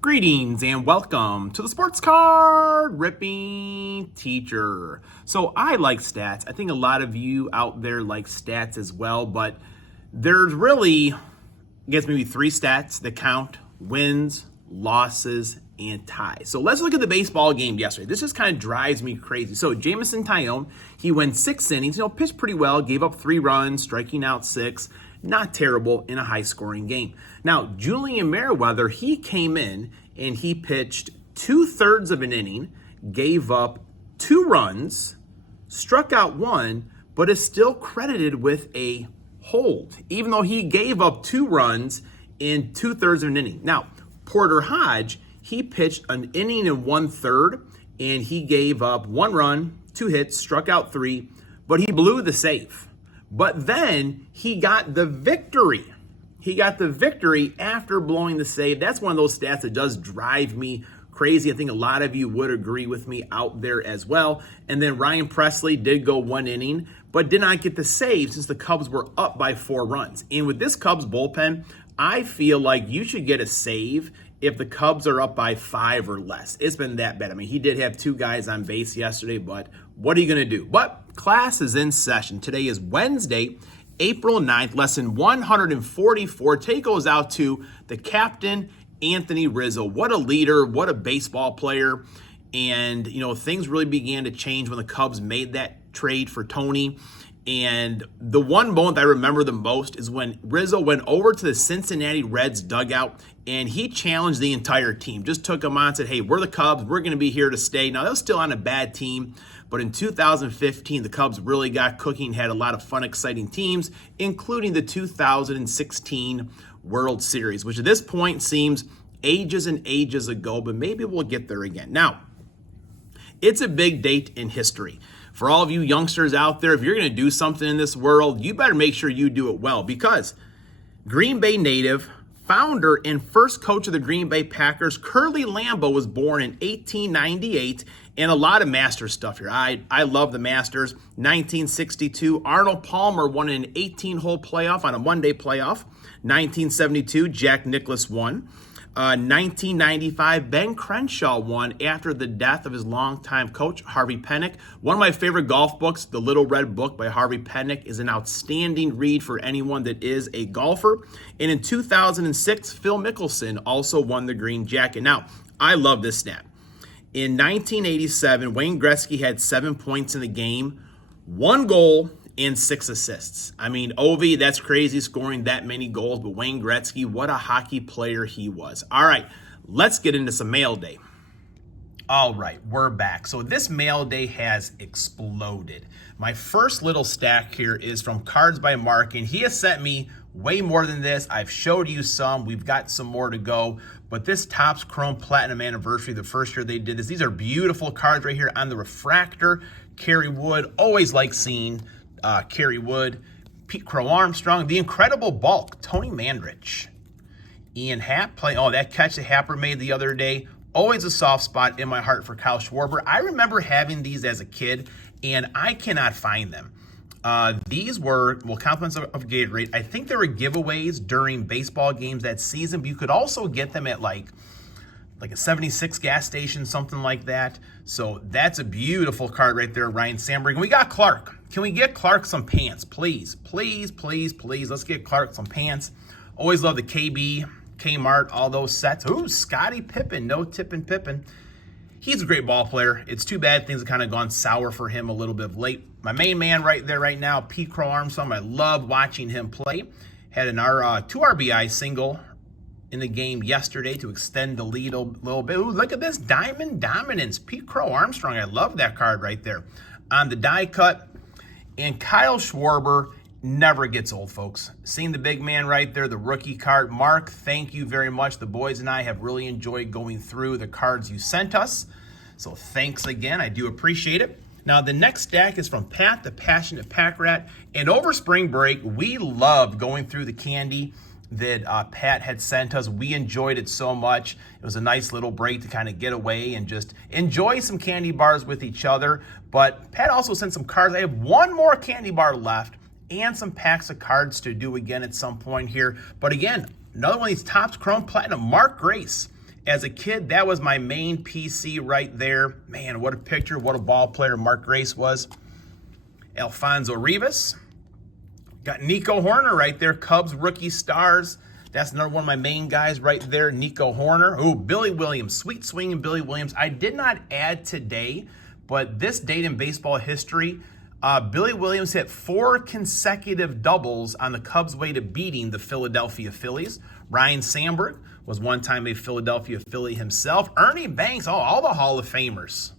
Greetings and welcome to the Sports Card Ripping Teacher. So I like stats. I think a lot of you out there like stats as well, but there's really, I guess maybe three stats that count: wins, losses, and ties. So let's look at the baseball game yesterday. This just kind of drives me crazy. So Jameson Taillon, he went 6 innings, pitched pretty well, gave up 3 runs, striking out 6. Not terrible in a high-scoring game. Now, Julian Merryweather, he came in and he pitched 2/3 of an inning, gave up 2 runs, struck out 1, but is still credited with a hold, even though he gave up 2 runs in 2/3 of an inning. Now, Porter Hodge, he pitched an inning and 1/3, and he gave up 1 run, 2 hits, struck out 3, but he blew the save. But then he got the victory. He got the victory after blowing the save. That's one of those stats that does drive me crazy. I think a lot of you would agree with me out there as well. And then Ryan Presley did go 1 inning, but did not get the save since the Cubs were up by 4 runs. And with this Cubs bullpen, I feel like you should get a save if the Cubs are up by 5 or less. It's been that bad. I mean, he did have 2 guys on base yesterday, but what are you going to do? But class is in session. Today is Wednesday, April 9th, lesson 144. Today goes out to the captain, Anthony Rizzo. What a leader, what a baseball player. And, things really began to change when the Cubs made that trade for Tony. And the one moment I remember the most is when Rizzo went over to the Cincinnati Reds dugout and he challenged the entire team. Just took them on and said, hey, we're the Cubs. We're going to be here to stay. Now, that was still on a bad team. But in 2015, the Cubs really got cooking, had a lot of fun, exciting teams, including the 2016 World Series, which at this point seems ages and ages ago, but maybe we'll get there again. Now, it's a big date in history. For all of you youngsters out there, if you're going to do something in this world, you better make sure you do it well, because Green Bay native, founder and first coach of the Green Bay Packers, Curly Lambeau, was born in 1898, and a lot of Masters stuff here. I love the Masters. 1962, Arnold Palmer won an 18-hole playoff on a one-day playoff. 1972, Jack Nicklaus won. 1995, Ben Crenshaw won after the death of his longtime coach, Harvey Penick. One of my favorite golf books, The Little Red Book by Harvey Penick, is an outstanding read for anyone that is a golfer. And in 2006, Phil Mickelson also won the green jacket. Now, I love this stat. In 1987, Wayne Gretzky had 7 points in the game, 1 goal, and 6 assists. I mean, Ovi, that's crazy scoring that many goals, but Wayne Gretzky, what a hockey player he was. All right, let's get into some mail day. All right, we're back. So this mail day has exploded. My first little stack here is from Cards by Mark, and he has sent me way more than this. I've showed you some. We've got some more to go. But this Topps Chrome Platinum Anniversary, the first year they did this. These are beautiful cards right here on the refractor. Kerry Wood, always like seeing Kerry Wood. Pete Crow Armstrong, the incredible bulk, Tony Mandrich. Ian Happ playing, that catch that Happer made the other day. Always a soft spot in my heart for Kyle Schwarber. I remember having these as a kid, and I cannot find them. These were, compliments of Gatorade. I think there were giveaways during baseball games that season, but you could also get them at like a 76 gas station, something like that. So that's a beautiful card right there, Ryan Sandberg. And we got Clark. Can we get Clark some pants? Please, please, please, please. Let's get Clark some pants. Always love the KB, Kmart, all those sets. Ooh, Scottie Pippen, no tipping Pippen. He's a great ball player. It's too bad things have kind of gone sour for him a little bit of late. My main man right there right now, Pete Crow Armstrong. I love watching him play. Had an 2 RBI single in the game yesterday to extend the lead a little bit. Ooh, look at this, Diamond Dominance. Pete Crow Armstrong, I love that card right there. On the die cut, and Kyle Schwarber never gets old, folks. Seeing the big man right there, the rookie card. Mark, thank you very much. The boys and I have really enjoyed going through the cards you sent us. So thanks again. I do appreciate it. Now, the next stack is from Pat, the Passionate Pack Rat. And over spring break, we loved going through the candy that Pat had sent us. We enjoyed it so much. It was a nice little break to kind of get away and just enjoy some candy bars with each other. But Pat also sent some cards. I have one more candy bar left and some packs of cards to do again at some point here. But again, another one of these Topps Chrome Platinum, Mark Grace. As a kid, that was my main PC right there. Man, what a picture, what a ball player Mark Grace was. Alfonso Rivas. Got Nico Horner right there, Cubs rookie stars. That's another one of my main guys right there, Nico Horner. Ooh, Billy Williams, sweet swinging Billy Williams. I did not add today, but this date in baseball history, Billy Williams hit 4 consecutive doubles on the Cubs' way to beating the Philadelphia Phillies. Ryan Sandberg was one time a Philadelphia Philly himself. Ernie Banks, all the Hall of Famers.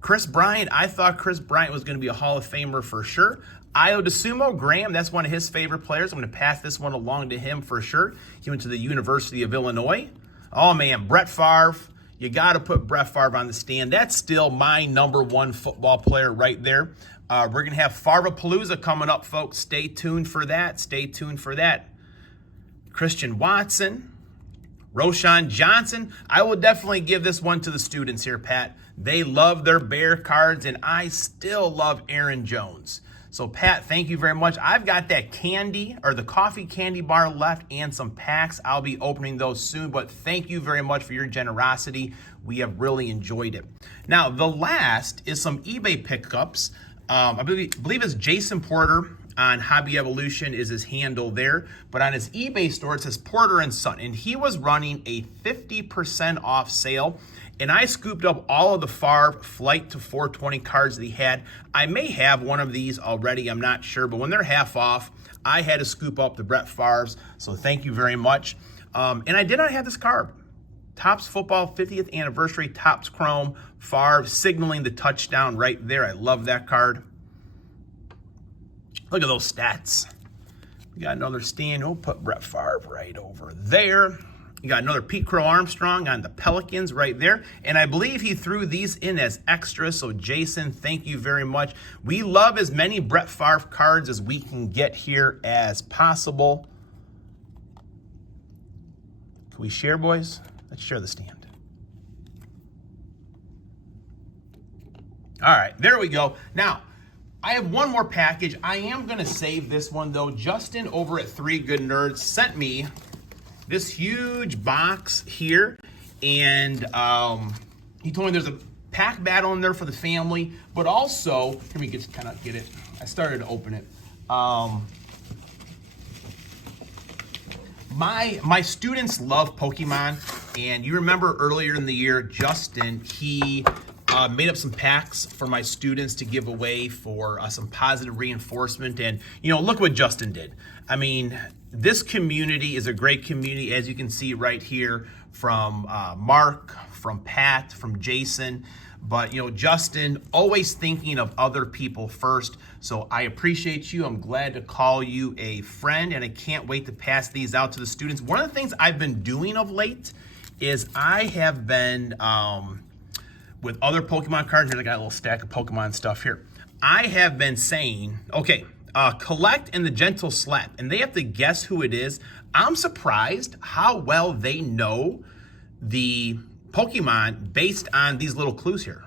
Chris Bryant, I thought Chris Bryant was going to be a Hall of Famer for sure. Io DeSumo, Graham, that's one of his favorite players. I'm going to pass this one along to him for sure. He went to the University of Illinois. Oh, man, Brett Favre. You got to put Brett Favre on the stand. That's still my number one football player right there. We're going to have Favre-Palooza coming up, folks. Stay tuned for that. Stay tuned for that. Christian Watson, Roshan Johnson. I will definitely give this one to the students here, Pat. They love their Bear cards, and I still love Aaron Jones. So, Pat, thank you very much. I've got that candy or the coffee candy bar left and some packs. I'll be opening those soon, but thank you very much for your generosity. We have really enjoyed it. Now, the last is some eBay pickups. I believe it's Jason Porter on Hobby Evolution is his handle there, but on his eBay store, it says Porter and Son, and he was running a 50% off sale. And I scooped up all of the Favre Flight to 420 cards that he had. I may have one of these already, I'm not sure, but when they're half off, I had to scoop up the Brett Favre's, so thank you very much. And I did not have this card. Topps Football 50th Anniversary, Topps Chrome, Favre signaling the touchdown right there. I love that card. Look at those stats. We got another stand. We'll put Brett Favre right over there. You got another Pete Crow Armstrong on the Pelicans right there. And I believe he threw these in as extras. So, Jason, thank you very much. We love as many Brett Favre cards as we can get here as possible. Can we share, boys? Let's share the stand. All right, there we go. Now, I have one more package. I am going to save this one, though. Justin over at 3 Good Nerds sent me this huge box here, and he told me there's a pack battle in there for the family, but also, let me get it. I started to open it. My students love Pokemon, and you remember earlier in the year, Justin, he made up some packs for my students to give away for some positive reinforcement, and look what Justin did. I mean, this community is a great community, as you can see right here from Mark, from Pat, from Jason. But, Justin, always thinking of other people first. So I appreciate you. I'm glad to call you a friend, and I can't wait to pass these out to the students. One of the things I've been doing of late is I have been, with other Pokemon cards, and I got a little stack of Pokemon stuff here. I have been saying, okay, collect and the Gentle Slap, and they have to guess who it is. I'm surprised how well they know the Pokemon based on these little clues here.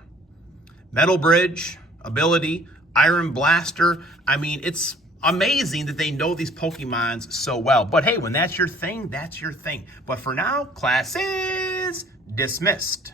Metal Bridge, Ability, Iron Blaster. I mean, it's amazing that they know these Pokemons so well. But hey, when that's your thing, that's your thing. But for now, class is dismissed.